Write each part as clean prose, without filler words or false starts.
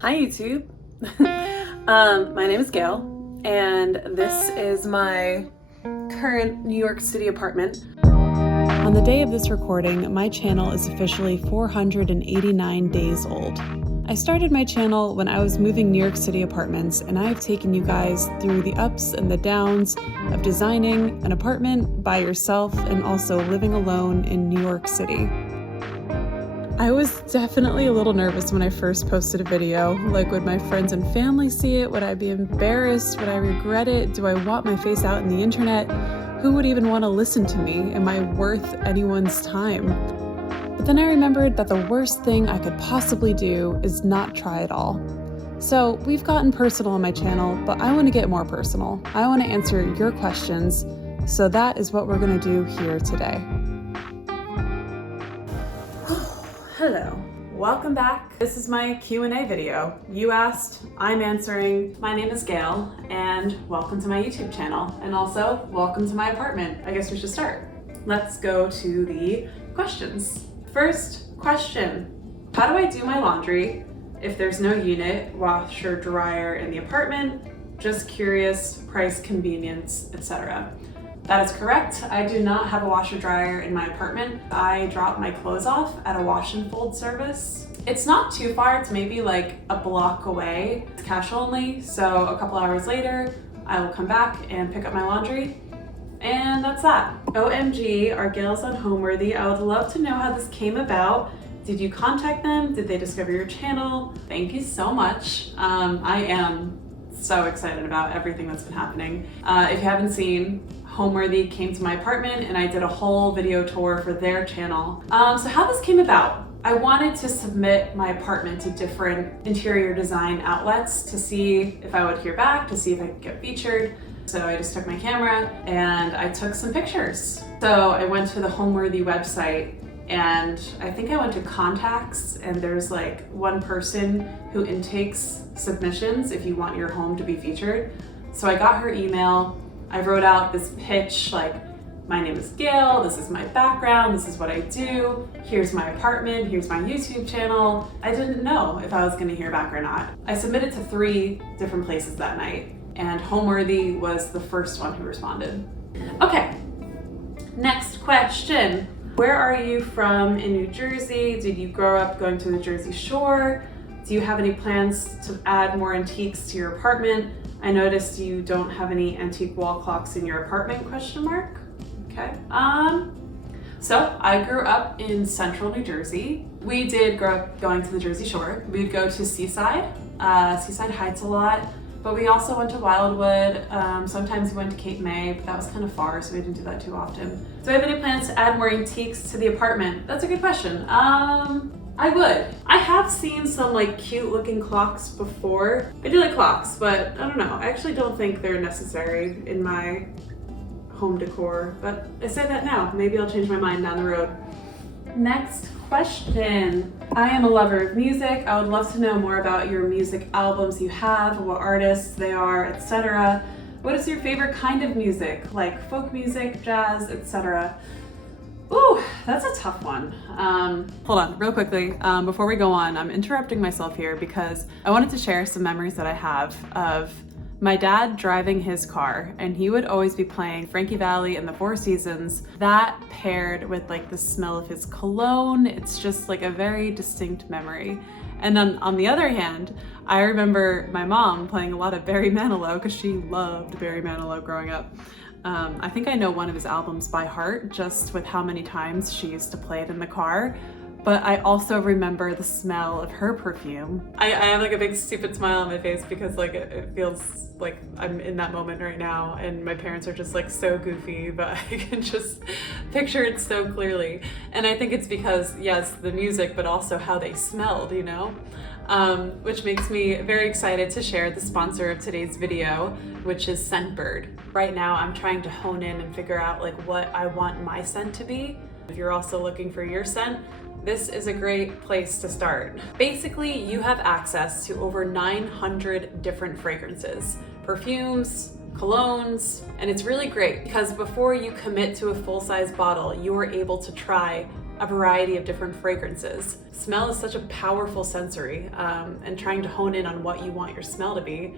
Hi YouTube. My name is Gail, and this is my current New York City apartment. On the day of this recording, my channel is officially 489 days old. I started my channel when I was moving New York City apartments, and I have taken you guys through the ups and the downs of designing an apartment by yourself and also living alone in New York City. I was definitely a little nervous when I first posted a video. Like, would my friends and family see it? Would I be embarrassed? Would I regret it? Do I want my face out in the internet? Who would even want to listen to me? Am I worth anyone's time? But then I remembered that the worst thing I could possibly do is not try at all. So we've gotten personal on my channel, but I want to get more personal. I want to answer your questions. So that is what we're going to do here today. Hello, welcome back. This is my Q&A video. You asked, I'm answering. My name is Gail, and welcome to my YouTube channel. And also, welcome to my apartment. I guess we should start. Let's go to the questions. First question, how do I do my laundry if there's no unit, washer, dryer in the apartment? Just curious, price, convenience, etc. That is correct. I do not have a washer dryer in my apartment. I drop my clothes off at a wash and fold service. It's not too far, it's maybe like a block away. It's cash only, so a couple hours later, I will come back and pick up my laundry. And that's that. OMG, our Gail's on Homeworthy. I would love to know how this came about. Did you contact them? Did they discover your channel? Thank you so much. I am so excited about everything that's been happening. If you haven't seen, Homeworthy came to my apartment and I did a whole video tour for their channel. So how this came about, I wanted to submit my apartment to different interior design outlets to see if I would hear back, to see if I could get featured. So I just took my camera and I took some pictures. So I went to the Homeworthy website and I think I went to contacts, and there's like one person who intakes submissions if you want your home to be featured. So I got her email. I wrote out this pitch like, my name is Gail, this is my background, this is what I do, here's my apartment, here's my YouTube channel. I didn't know if I was gonna hear back or not. I submitted to 3 different places that night, and Homeworthy was the first one who responded. Okay, next question. Where are you from in New Jersey? Did you grow up going to the Jersey Shore? Do you have any plans to add more antiques to your apartment? I noticed you don't have any antique wall clocks in your apartment, ? Okay. So I grew up in central New Jersey. We did grow up going to the Jersey Shore. We'd go to Seaside Heights a lot, but we also went to Wildwood. Sometimes we went to Cape May, but that was kind of far, so we didn't do that too often. Do I have any plans to add more antiques to the apartment? That's a good question. I would. I have seen some like cute looking clocks before. I do like clocks, but I don't know. I actually don't think they're necessary in my home decor, but I say that now. Maybe I'll change my mind down the road. Next question. I am a lover of music. I would love to know more about your music albums you have, what artists they are, etc. What is your favorite kind of music, like folk music, jazz, etc.? Ooh, that's a tough one. Hold on, real quickly, before we go on, I'm interrupting myself here because I wanted to share some memories that I have of my dad driving his car, and he would always be playing Frankie Valli and the Four Seasons. That paired with like the smell of his cologne, it's just like a very distinct memory. And then on the other hand, I remember my mom playing a lot of Barry Manilow because she loved Barry Manilow growing up. I think I know one of his albums by heart just with how many times she used to play it in the car. But I also remember the smell of her perfume. I have like a big stupid smile on my face because like it feels like I'm in that moment right now, and my parents are just like so goofy, but I can just picture it so clearly. And I think it's because, yes, the music, but also how they smelled, you know? Which makes me very excited to share the sponsor of today's video, which is Scentbird. Right now I'm trying to hone in and figure out like what I want my scent to be. If you're also looking for your scent, this is a great place to start. Basically, you have access to over 900 different fragrances, perfumes, colognes, and it's really great because before you commit to a full-size bottle, you are able to try a variety of different fragrances. Smell is such a powerful sensory, and trying to hone in on what you want your smell to be,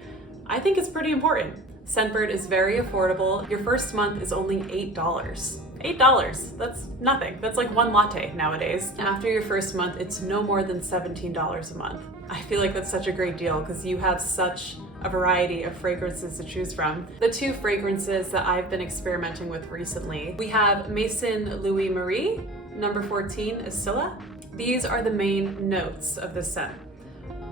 I think it's pretty important. Scentbird is very affordable. Your first month is only $8. $8, that's nothing. That's like one latte nowadays. After your first month, it's no more than $17 a month. I feel like that's such a great deal because you have such a variety of fragrances to choose from. The two fragrances that I've been experimenting with recently, we have Maison Louis Marie, number 14 is Scylla. These are the main notes of this scent.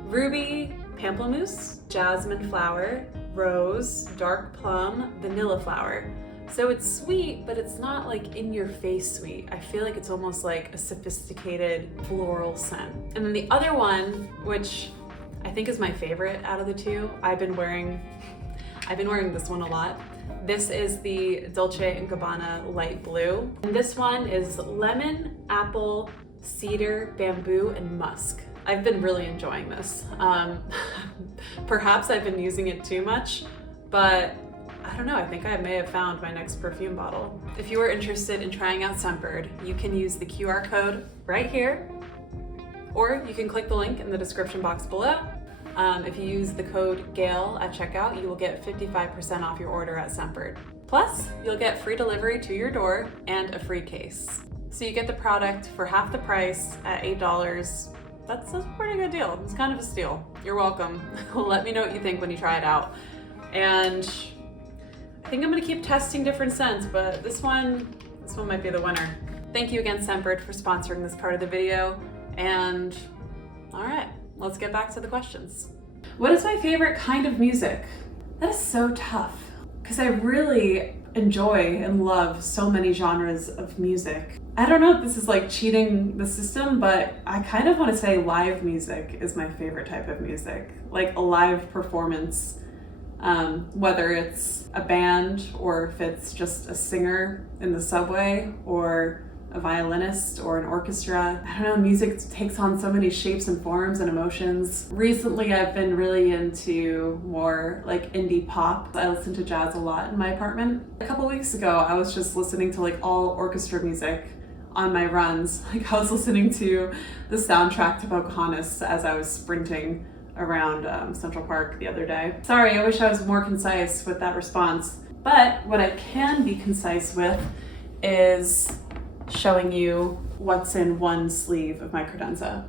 Ruby, pamplemousse, jasmine flower, rose, dark plum, vanilla flower. So it's sweet, but it's not like in your face sweet. I feel like it's almost like a sophisticated floral scent. And then the other one, which I think is my favorite out of the two, I've been wearing this one a lot. This is the Dolce & Gabbana light blue. And this one is lemon, apple, cedar, bamboo, and musk. I've been really enjoying this. Perhaps I've been using it too much, but I don't know, I think I may have found my next perfume bottle. If you are interested in trying out Scentbird, you can use the QR code right here, or you can click the link in the description box below. If you use the code GALE at checkout, you will get 55% off your order at Scentbird. Plus, you'll get free delivery to your door and a free case. So you get the product for half the price at $8. That's a pretty good deal. It's kind of a steal. You're welcome. Let me know what you think when you try it out. And I think I'm gonna keep testing different scents, but this one might be the winner. Thank you again, Scentbird, for sponsoring this part of the video. And all right, let's get back to the questions. What is my favorite kind of music? That is so tough, because I really enjoy and love so many genres of music. I don't know if this is like cheating the system, but I kind of want to say live music is my favorite type of music. Like a live performance, whether it's a band or if it's just a singer in the subway or a violinist or an orchestra. I don't know, music takes on so many shapes and forms and emotions. Recently, I've been really into more like indie pop. I listen to jazz a lot in my apartment. A couple weeks ago, I was just listening to like all orchestra music on my runs. Like I was listening to the soundtrack to Pocahontas as I was sprinting around Central Park the other day. Sorry, I wish I was more concise with that response. But what I can be concise with is showing you what's in one sleeve of my credenza.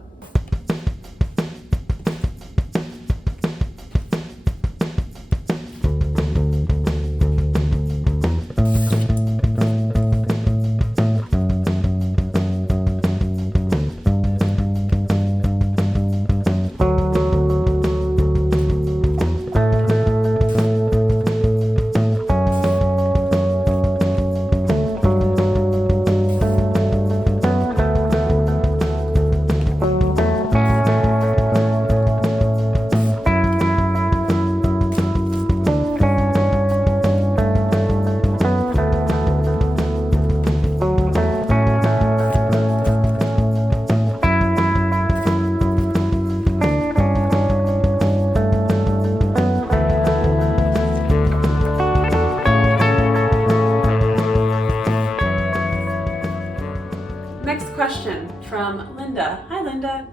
Question from Linda. Hi, Linda.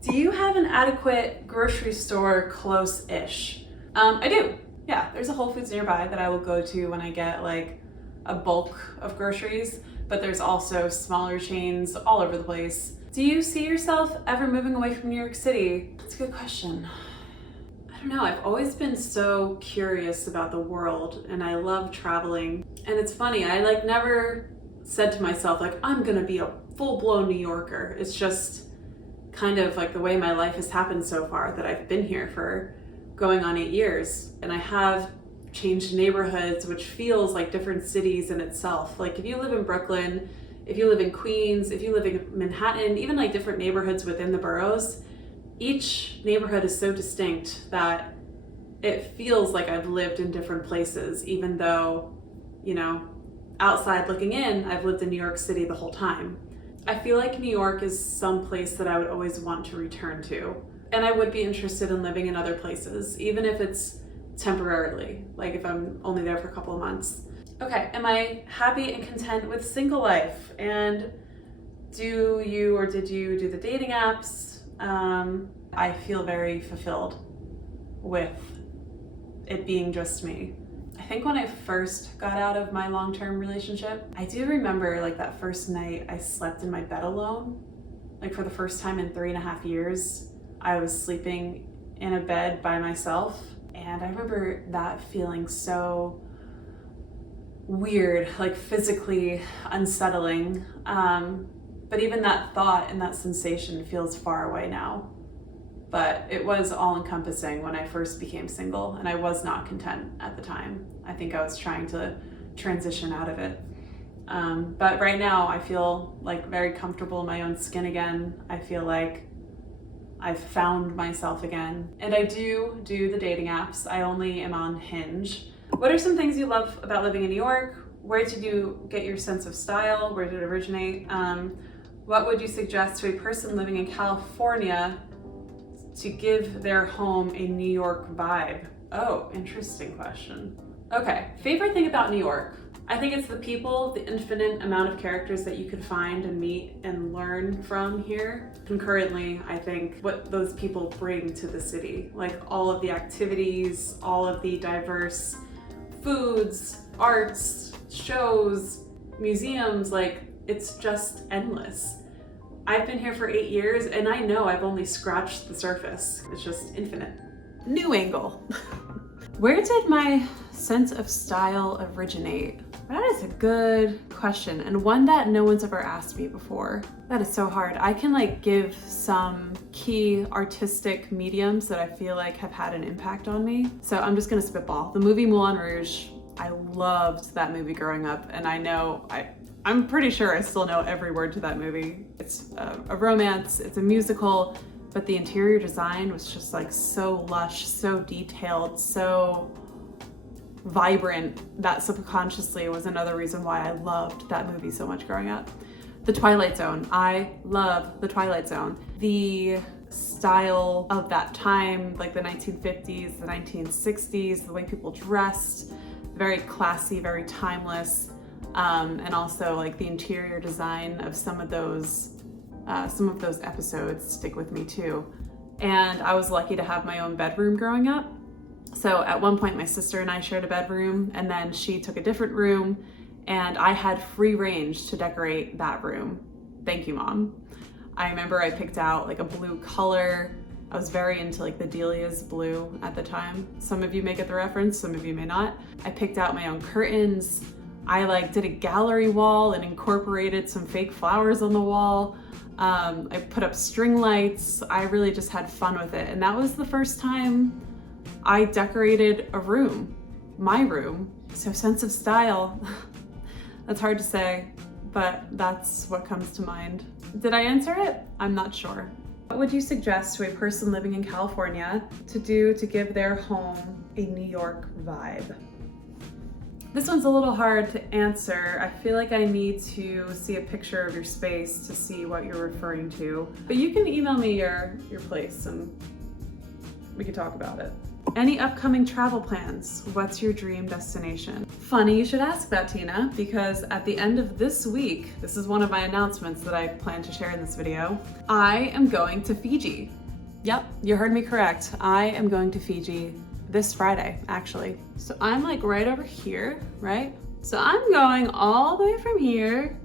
Do you have an adequate grocery store close-ish? I do. Yeah, there's a Whole Foods nearby that I will go to when I get like a bulk of groceries, but there's also smaller chains all over the place. Do you see yourself ever moving away from New York City? That's a good question. I don't know, I've always been so curious about the world and I love traveling. And it's funny, I like never said to myself like, I'm gonna be a full-blown New Yorker. It's just kind of like the way my life has happened so far that I've been here for going on 8 years. And I have changed neighborhoods, which feels like different cities in itself. Like if you live in Brooklyn, if you live in Queens, if you live in Manhattan, even like different neighborhoods within the boroughs, each neighborhood is so distinct that it feels like I've lived in different places, even though, you know, outside looking in, I've lived in New York City the whole time. I feel like New York is some place that I would always want to return to. And I would be interested in living in other places, even if it's temporarily, like if I'm only there for a couple of months. Okay, am I happy and content with single life? And Do you or did you do the dating apps? I feel very fulfilled with it being just me. I think when I first got out of my long-term relationship, I do remember like that first night I slept in my bed alone. Like for the first time in 3.5 years, I was sleeping in a bed by myself. And I remember that feeling so weird, like physically unsettling. But even that thought and that sensation feels far away now. But it was all encompassing when I first became single, and I was not content at the time. I think I was trying to transition out of it. But right now I feel like very comfortable in my own skin again. I feel like I've found myself again. And I do the dating apps. I only am on Hinge. What are some things you love about living in New York? Where did you get your sense of style? Where did it originate? What would you suggest to a person living in California to give their home a New York vibe? Oh, interesting question. Okay, favorite thing about New York. I think it's the people, the infinite amount of characters that you could find and meet and learn from here. Concurrently, I think what those people bring to the city, like all of the activities, all of the diverse foods, arts, shows, museums, like it's just endless. I've been here for 8 years and I know I've only scratched the surface. It's just infinite. New angle. Where did my sense of style originate? That is a good question, and one that no one's ever asked me before. That is so hard. I can like give some key artistic mediums that I feel like have had an impact on me. So I'm just gonna spitball. The movie Moulin Rouge, I loved that movie growing up, and I'm pretty sure I still know every word to that movie. It's a romance, it's a musical, but the interior design was just like so lush, so detailed, so vibrant that subconsciously was another reason why I loved that movie so much growing up. The Twilight Zone. I love The Twilight Zone. The style of that time, like the 1950s, the 1960s, the way people dressed, very classy, very timeless. And also like the interior design of some of those episodes stick with me too. And I was lucky to have my own bedroom growing up. So at one point my sister and I shared a bedroom, and then she took a different room, and I had free range to decorate that room. Thank you, Mom. I remember I picked out like a blue color. I was very into like the Delia's blue at the time. Some of you may get the reference, some of you may not. I picked out my own curtains. I like did a gallery wall and incorporated some fake flowers on the wall. I put up string lights. I really just had fun with it. And that was the first time I decorated a room, my room. So sense of style, that's hard to say, but that's what comes to mind. Did I answer it? I'm not sure. What would you suggest to a person living in California to do to give their home a New York vibe? This one's a little hard to answer. I feel like I need to see a picture of your space to see what you're referring to. But you can email me your place and we can talk about it. Any upcoming travel plans? What's your dream destination? Funny you should ask that, Tina, because at the end of this week, this is one of my announcements that I plan to share in this video, I am going to Fiji. Yep, you heard me correct. I am going to Fiji this Friday, actually. So I'm like right over here, right? So I'm going all the way from here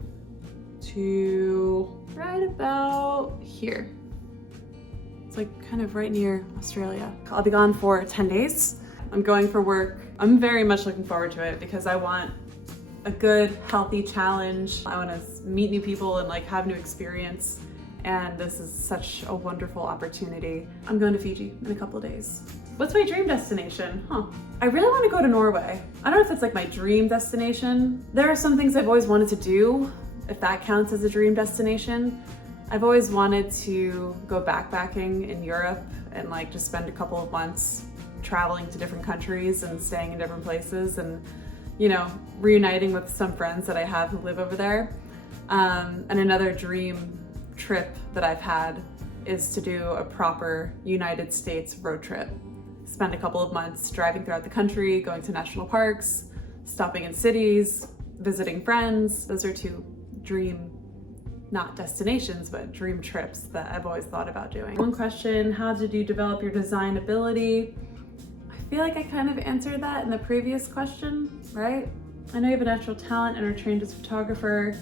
to right about here. It's like kind of right near Australia. I'll be gone for 10 days. I'm going for work. I'm very much looking forward to it because I want a good, healthy challenge. I want to meet new people and like have new experience. And this is such a wonderful opportunity. I'm going to Fiji in a couple of days. What's my dream destination? I really want to go to Norway. I don't know if it's like my dream destination. There are some things I've always wanted to do, if that counts as a dream destination. I've always wanted to go backpacking in Europe and like just spend a couple of months traveling to different countries and staying in different places and, you know, reuniting with some friends that I have who live over there. And another dream trip that I've had is to do a proper United States road trip. Spend a couple of months driving throughout the country, going to national parks, stopping in cities, visiting friends. Those are two dream not destinations, but dream trips that I've always thought about doing. One question, how did you develop your design ability? I feel like I kind of answered that in the previous question, right? I know you have a natural talent and are trained as a photographer.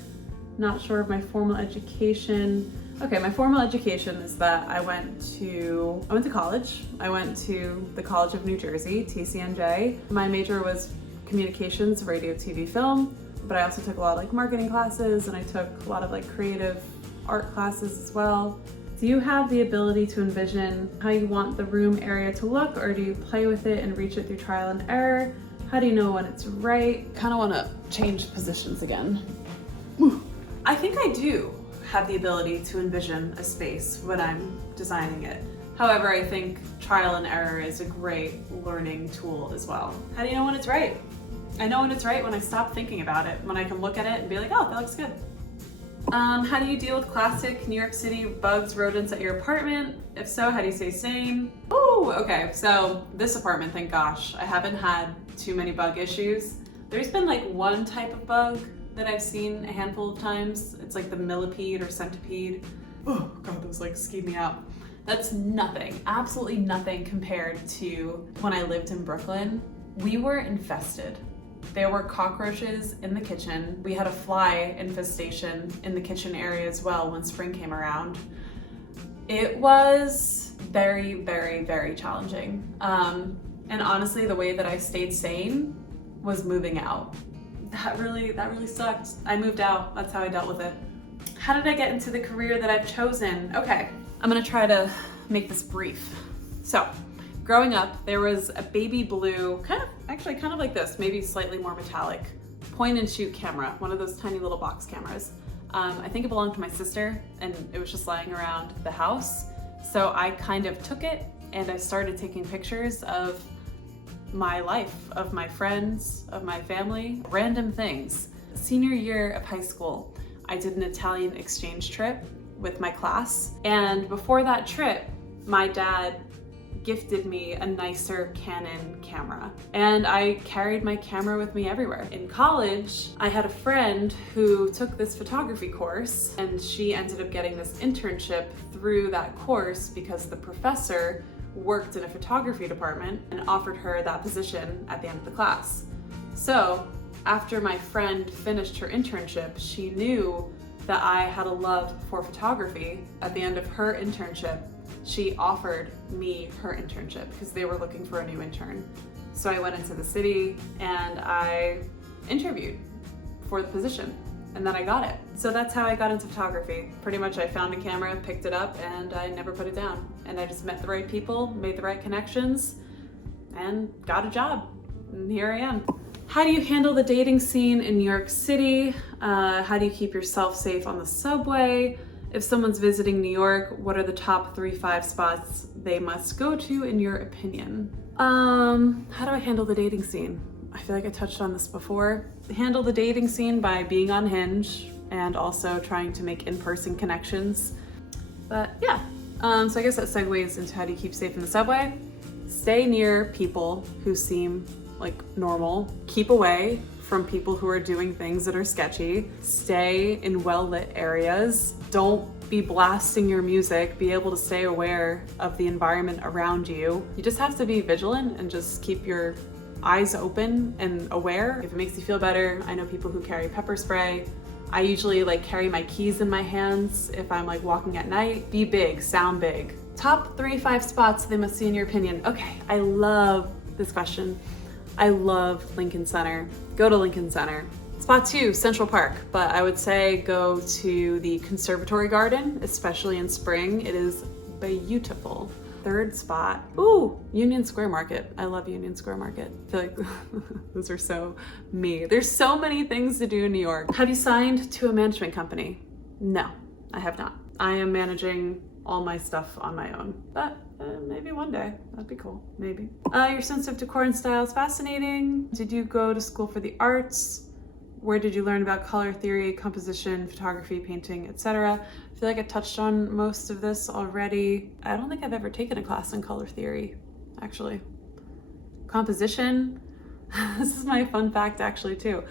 Not sure of my formal education. Okay, my formal education is that I went to college. I went to the College of New Jersey, TCNJ. My major was communications, radio, TV, film, but I also took a lot of like marketing classes, and I took a lot of like creative art classes as well. Do you have the ability to envision how you want the room area to look, or do you play with it and reach it through trial and error? How do you know when it's right? Kind of want to change positions again. I think I do have the ability to envision a space when I'm designing it. However, I think trial and error is a great learning tool as well. How do you know when it's right? I know when it's right when I stop thinking about it, when I can look at it and be like, oh, that looks good. How do you deal with classic New York City bugs, rodents at your apartment? If so, how do you stay sane? Ooh, okay, so this apartment, thank gosh, I haven't had too many bug issues. There's been like one type of bug that I've seen a handful of times. It's like the millipede or centipede. Oh God, those like skeeve me out. That's nothing, absolutely nothing compared to when I lived in Brooklyn. We were infested. There were cockroaches in the kitchen. We had a fly infestation in the kitchen area as well when spring came around. It was very, very, very challenging. And honestly, the way that I stayed sane was moving out. That really sucked. I moved out, that's how I dealt with it. How did I get into the career that I've chosen? Okay, I'm gonna try to make this brief. So, growing up, there was a baby blue, kind of like this, maybe slightly more metallic, point and shoot camera, one of those tiny little box cameras. I think it belonged to my sister, and it was just lying around the house. So I kind of took it and I started taking pictures of my life, of my friends, of my family, random things. Senior year of high school, I did an Italian exchange trip with my class. And before that trip, my dad gifted me a nicer Canon camera. And I carried my camera with me everywhere. In college, I had a friend who took this photography course, and she ended up getting this internship through that course because the professor worked in a photography department and offered her that position at the end of the class. So after my friend finished her internship, she knew that I had a love for photography. At the end of her internship, she offered me her internship because they were looking for a new intern. So I went into the city and I interviewed for the position, and then I got it. So that's how I got into photography. Pretty much I found a camera, picked it up, and I never put it down. And I just met the right people, made the right connections, and got a job. And here I am. How do you handle the dating scene in New York City? How do you keep yourself safe on the subway? If someone's visiting New York, what are the top 3-5 spots they must go to in your opinion? How do I handle the dating scene? I feel like I touched on this before. Handle the dating scene by being on Hinge and also trying to make in-person connections. But yeah, so I guess that segues into how do you keep safe in the subway? Stay near people who seem like normal. Keep away from people who are doing things that are sketchy. Stay in well-lit areas. Don't be blasting your music. Be able to stay aware of the environment around you. You just have to be vigilant and just keep your eyes open and aware. If it makes you feel better, I know people who carry pepper spray. I usually like carry my keys in my hands if I'm like walking at night. Be big, sound big. Top 3-5 spots they must see in your opinion. Okay, I love this question. I love Lincoln Center. Go to Lincoln Center. Spot 2, Central Park, but I would say go to the Conservatory Garden, especially in spring. It is beautiful. Third spot, ooh, Union Square Market. I love Union Square Market. I feel like those are so me. There's so many things to do in New York. Have you signed to a management company? No, I have not. I am managing all my stuff on my own, but maybe one day, that'd be cool, maybe. Your sense of decor and style is fascinating. Did you go to school for the arts? Where did you learn about color theory, composition, photography, painting, etc.? I feel like I touched on most of this already. I don't think I've ever taken a class in color theory, actually. Composition, this is my fun fact actually too.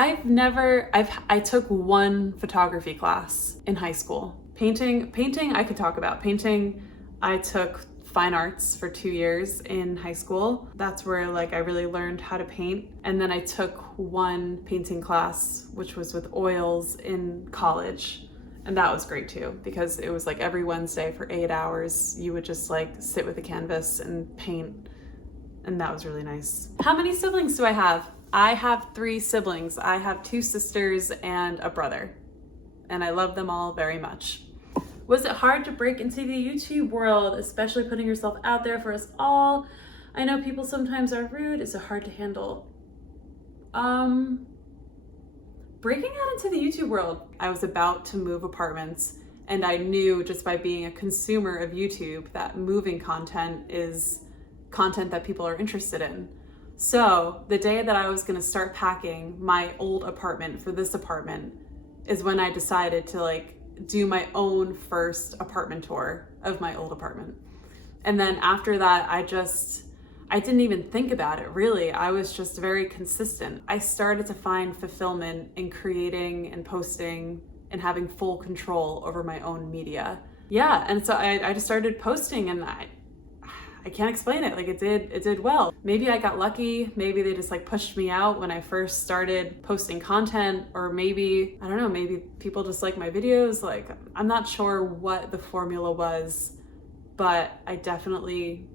I took one photography class in high school. Painting, I could talk about. Painting, I took fine arts for 2 years in high school. That's where like I really learned how to paint. And then I took one painting class, which was with oils, in college. And that was great too, because it was like every Wednesday for 8 hours, you would just like sit with a canvas and paint. And that was really nice. How many siblings do I have? I have 3 siblings. I have 2 sisters and a brother. And I love them all very much. Was it hard to break into the YouTube world, especially putting yourself out there for us all? I know people sometimes are rude. Is it hard to handle? Breaking out into the YouTube world, I was about to move apartments, and I knew just by being a consumer of YouTube that moving content is content that people are interested in. So the day that I was gonna start packing my old apartment for this apartment is when I decided to like do my own first apartment tour of my old apartment. And then after that, I didn't even think about it really. I was just very consistent. I started to find fulfillment in creating and posting and having full control over my own media. Yeah, and so I just started posting, and I can't explain it. Like it did well. Maybe I got lucky. Maybe they just like pushed me out when I first started posting content, or maybe, I don't know, maybe people just like my videos. Like I'm not sure what the formula was, but I definitely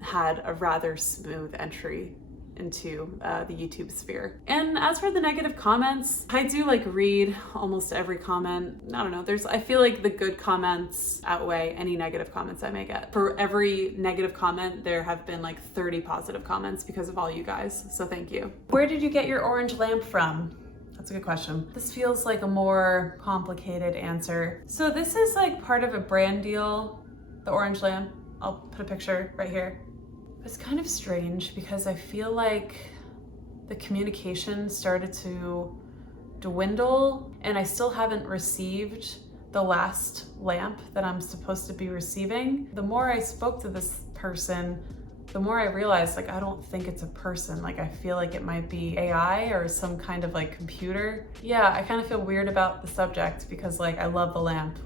had a rather smooth entry into the YouTube sphere. And as for the negative comments, I do like read almost every comment. I don't know, I feel like the good comments outweigh any negative comments I may get. For every negative comment, there have been like 30 positive comments because of all you guys, so thank you. Where did you get your orange lamp from? That's a good question. This feels like a more complicated answer. So this is like part of a brand deal, the orange lamp. I'll put a picture right here. It's kind of strange because I feel like the communication started to dwindle, and I still haven't received the last lamp that I'm supposed to be receiving. The more I spoke to this person, the more I realized like I don't think it's a person. Like I feel like it might be AI or some kind of like computer. Yeah, I kind of feel weird about the subject because like I love the lamp.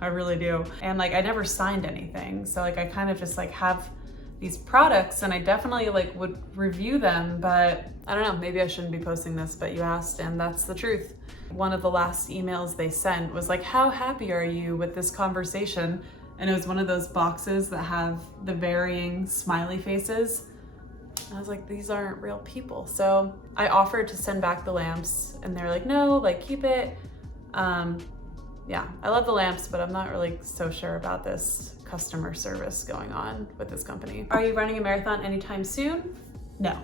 I really do. And like I never signed anything. So like I kind of just like have these products, and I definitely like would review them, but I don't know, maybe I shouldn't be posting this, but you asked and that's the truth. One of the last emails they sent was like, how happy are you with this conversation? And it was one of those boxes that have the varying smiley faces. And I was like, these aren't real people. So I offered to send back the lamps, and they're like, no, like keep it. Yeah, I love the lamps, but I'm not really so sure about this customer service going on with this company. Are you running a marathon anytime soon? No.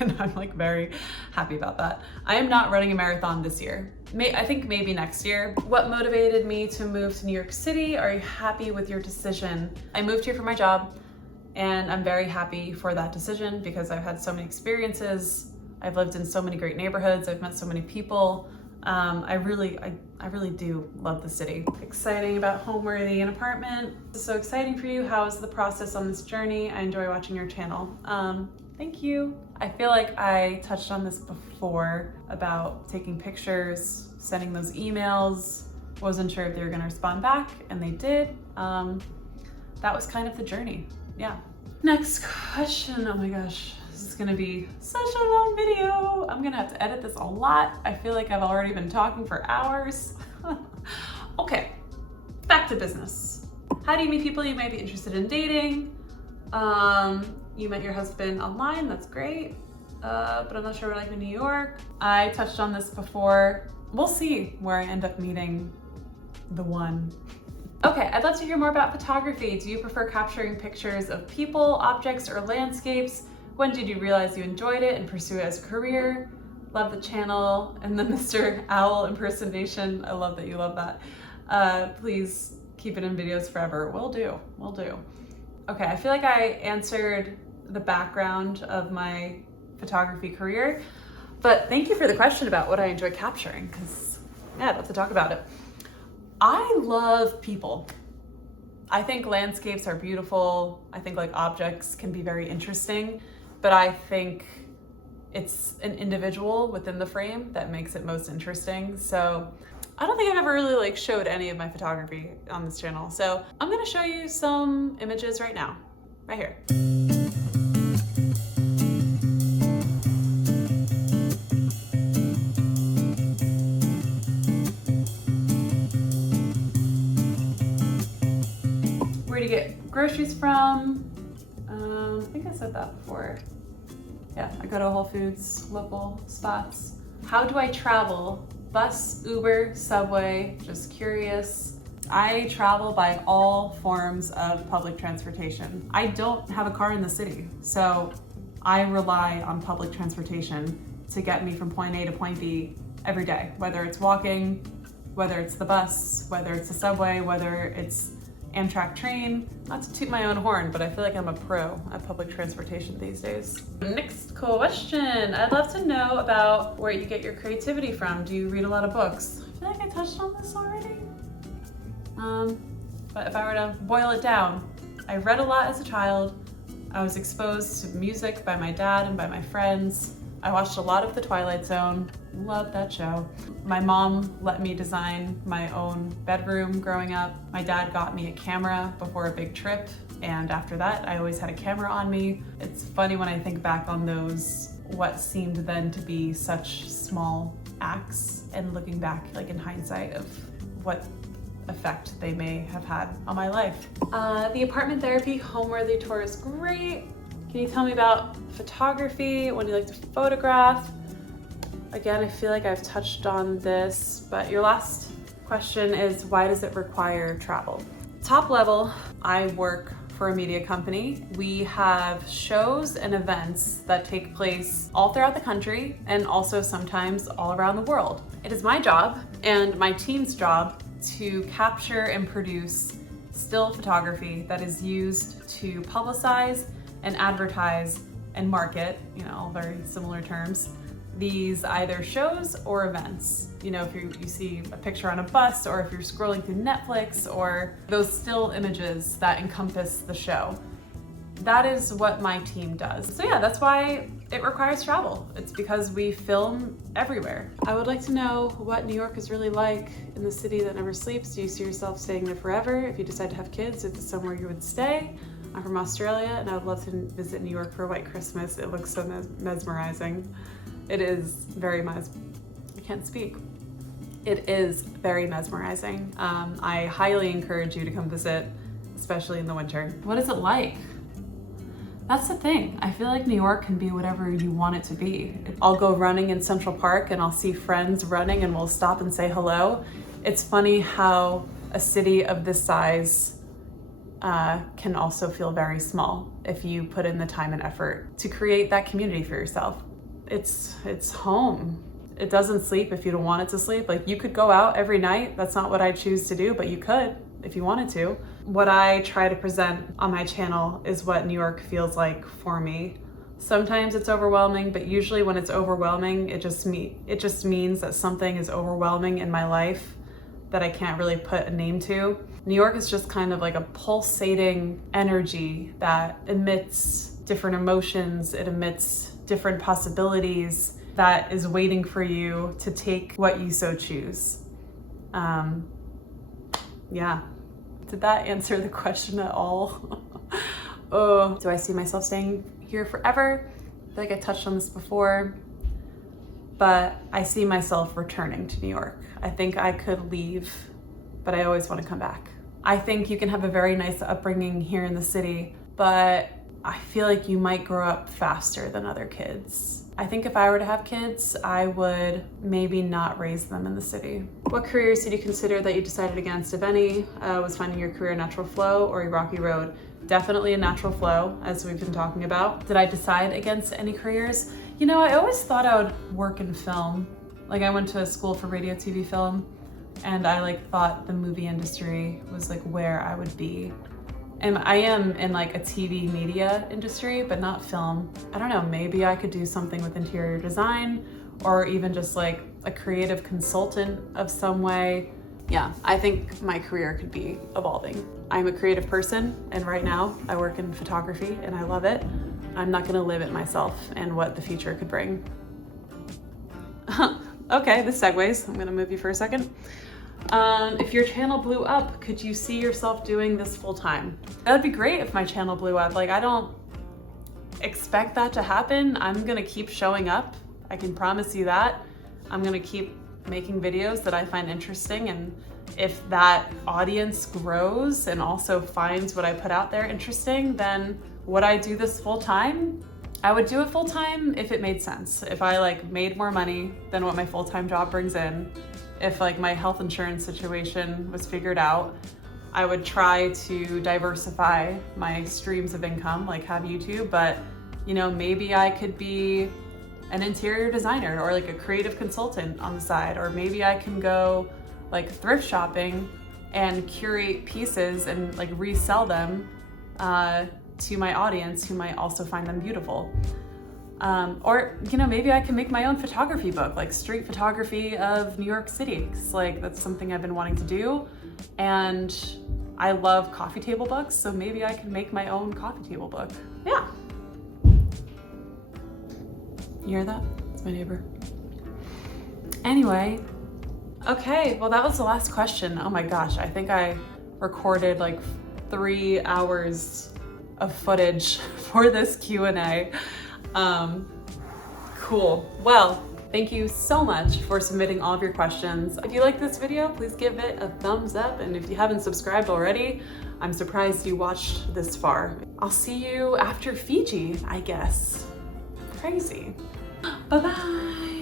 And I'm like very happy about that. I am not running a marathon this year. I think maybe next year. What motivated me to move to New York City? Are you happy with your decision? I moved here for my job, and I'm very happy for that decision because I've had so many experiences. I've lived in so many great neighborhoods. I've met so many people. I really do love the city. Exciting about Homeworthy, an apartment. This is so exciting for you. How is the process on this journey? I enjoy watching your channel. Thank you. I feel like I touched on this before about taking pictures, sending those emails. Wasn't sure if they were gonna respond back, and they did. That was kind of the journey, yeah. Next question, oh my gosh. This is gonna be such a long video. I'm gonna have to edit this a lot. I feel like I've already been talking for hours. Okay, back to business. How do you meet people you might be interested in dating? You met your husband online, that's great. But I'm not sure what I like in New York. I touched on this before. We'll see where I end up meeting the one. Okay, I'd love to hear more about photography. Do you prefer capturing pictures of people, objects, or landscapes? When did you realize you enjoyed it and pursue it as a career? Love the channel and the Mr. Owl impersonation. I love that you love that. Please keep it in videos forever. Will do, will do. Okay, I feel like I answered the background of my photography career, but thank you for the question about what I enjoy capturing, because yeah, I'd love to talk about it. I love people. I think landscapes are beautiful. I think like objects can be very interesting. But I think it's an individual within the frame that makes it most interesting. So I don't think I've ever really like showed any of my photography on this channel. So I'm gonna show you some images right now, right here. Where do you get groceries from? I think I said that before. Yeah, I go to Whole Foods, local spots. How do I travel? Bus, Uber, subway, just curious. I travel by all forms of public transportation. I don't have a car in the city, so I rely on public transportation to get me from point A to point B every day, whether it's walking, whether it's the bus, whether it's the subway, whether it's Amtrak train. Not to toot my own horn, but I feel like I'm a pro at public transportation these days. Next question. I'd love to know about where you get your creativity from. Do you read a lot of books? I feel like I touched on this already. But if I were to boil it down, I read a lot as a child. I was exposed to music by my dad and by my friends. I watched a lot of The Twilight Zone. Loved that show. My mom let me design my own bedroom growing up. My dad got me a camera before a big trip, and after that, I always had a camera on me. It's funny when I think back on those, what seemed then to be such small acts, and looking back like in hindsight of what effect they may have had on my life. The apartment therapy Homeworthy tour is great. Can you tell me about photography? When do you like to photograph? Again, I feel like I've touched on this, but your last question is, why does it require travel? Top level, I work for a media company. We have shows and events that take place all throughout the country and also sometimes all around the world. It is my job and my team's job to capture and produce still photography that is used to publicize and advertise and market, all very similar terms, these either shows or events. If you see a picture on a bus, or if you're scrolling through Netflix, or those still images that encompass the show. That is what my team does. So yeah, that's why it requires travel. It's because we film everywhere. I would like to know what New York is really like in the city that never sleeps. Do you see yourself staying there forever? If you decide to have kids, is this somewhere you would stay? I'm from Australia and I would love to visit New York for a white Christmas. It looks so mesmerizing. It is very I can't speak. It is very mesmerizing. I highly encourage you to come visit, especially in the winter. What is it like? That's the thing. I feel like New York can be whatever you want it to be. I'll go running in Central Park and I'll see friends running and we'll stop and say hello. It's funny how a city of this size can also feel very small if you put in the time and effort to create that community for yourself. It's home. It doesn't sleep if you don't want it to sleep. Like, you could go out every night. That's not what I choose to do, but you could if you wanted to. What I try to present on my channel is what New York feels like for me. Sometimes it's overwhelming, but usually when it's overwhelming, it just means that something is overwhelming in my life that I can't really put a name to. New York is just kind of like a pulsating energy that emits different emotions. It emits different possibilities that is waiting for you to take what you so choose. Yeah. Did that answer the question at all? Oh, do I see myself staying here forever? I feel like I touched on this before, but I see myself returning to New York. I think I could leave, but I always want to come back. I think you can have a very nice upbringing here in the city, but I feel like you might grow up faster than other kids. I think if I were to have kids, I would maybe not raise them in the city. What careers did you consider that you decided against, if any? Was finding your career a natural flow or a rocky road? Definitely a natural flow, as we've been talking about. Did I decide against any careers? I always thought I would work in film. Like, I went to school for radio, TV, film, and I thought the movie industry was where I would be. And I am in a TV media industry, but not film. I don't know, maybe I could do something with interior design, or even just a creative consultant of some way. Yeah, I think my career could be evolving. I'm a creative person, and right now I work in photography and I love it. I'm not gonna limit myself and what the future could bring. Okay, this segues. I'm gonna move you for a second. If your channel blew up, could you see yourself doing this full time? That'd be great if my channel blew up. Like, I don't expect that to happen. I'm gonna keep showing up. I can promise you that. I'm gonna keep making videos that I find interesting, and if that audience grows and also finds what I put out there interesting, then would I do this full time? I would do it full time if it made sense. If I like made more money than what my full-time job brings in, if like my health insurance situation was figured out, I would try to diversify my streams of income, like have YouTube, but you know, maybe I could be an interior designer or like a creative consultant on the side, or maybe I can go like thrift shopping and curate pieces and like resell them to my audience who might also find them beautiful. Or, you know, maybe I can make my own photography book, like street photography of New York City. 'Cause like that's something I've been wanting to do. And I love coffee table books, so maybe I can make my own coffee table book. Yeah. You hear that? It's my neighbor. Anyway, okay, well that was the last question. Oh my gosh, I think I recorded like 3 hours of footage for this Q&A. Cool. Well, thank you so much for submitting all of your questions. If you like this video, please give it a thumbs up. And if you haven't subscribed already, I'm surprised you watched this far. I'll see you after Fiji, I guess. Crazy. Bye-bye.